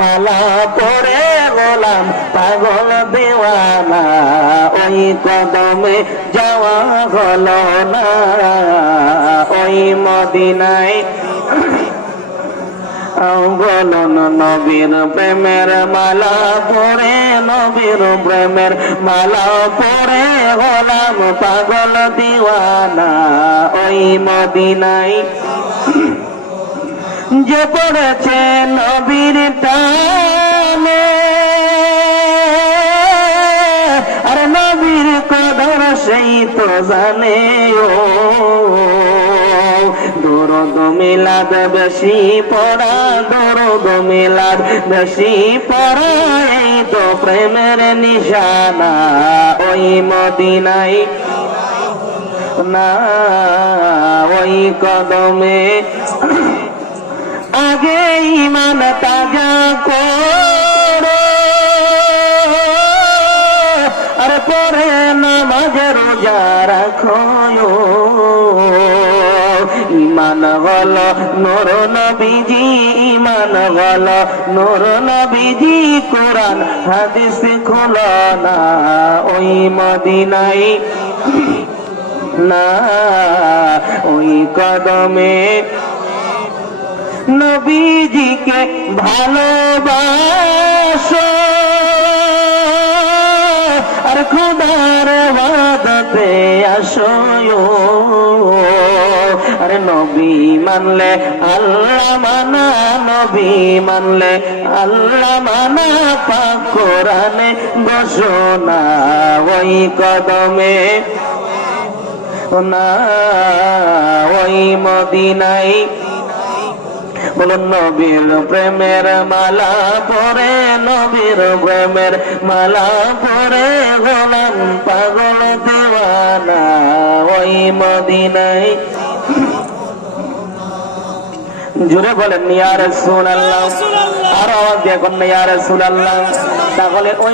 মালা পরে গোলাম, পাগল দেওয়ানা, ওই কদমে যাওয়া হলো না। ওই মদিনায় বলন নবীর প্রেমের মালা পরে, নবীর প্রেমের মালা পরে গোলাম, পাগল দিওয়ানা, ওই মদিনায় যে পড়েছে নবীর টানে আর নবীর কদর সেই তো জানে ও। দরদ মিলাদ বেশি পড়া, দরদ মিলাদ বেশি পড়া, এই তো প্রেমের নিশানা ওই মদিনাই না, ওই কদমে আগে ইমান তাজা করো। আর পরে নামাজ রোজা রাখো। ইমান গল নোর নবীজি ইমান গল নোর নবীজি, কোরআন, হাদিস খোল না ওই মদিনাই না, ওই কদমে নবীজিকে ভালোবাসো। আর খুদার বাদতে আসো আরে নবী মানলে আল্লাহ মানা, নবী মানলে আল্লাহ মানা। পাক কোরআনে ঘোষণা ওই কদমে। না, ওই মদিনায় বলুন, নবীর প্রেমের মালা পরে, নবীর প্রেমের মালা পরে পাগল দেওয়ানা ওই মদিনায়। জুড়ে বলেন, ইয়া রাসূলুল্লাহ। আর আওয়াজ দিয়ে কোন ইয়া রাসূলুল্লাহ। তাহলে ওই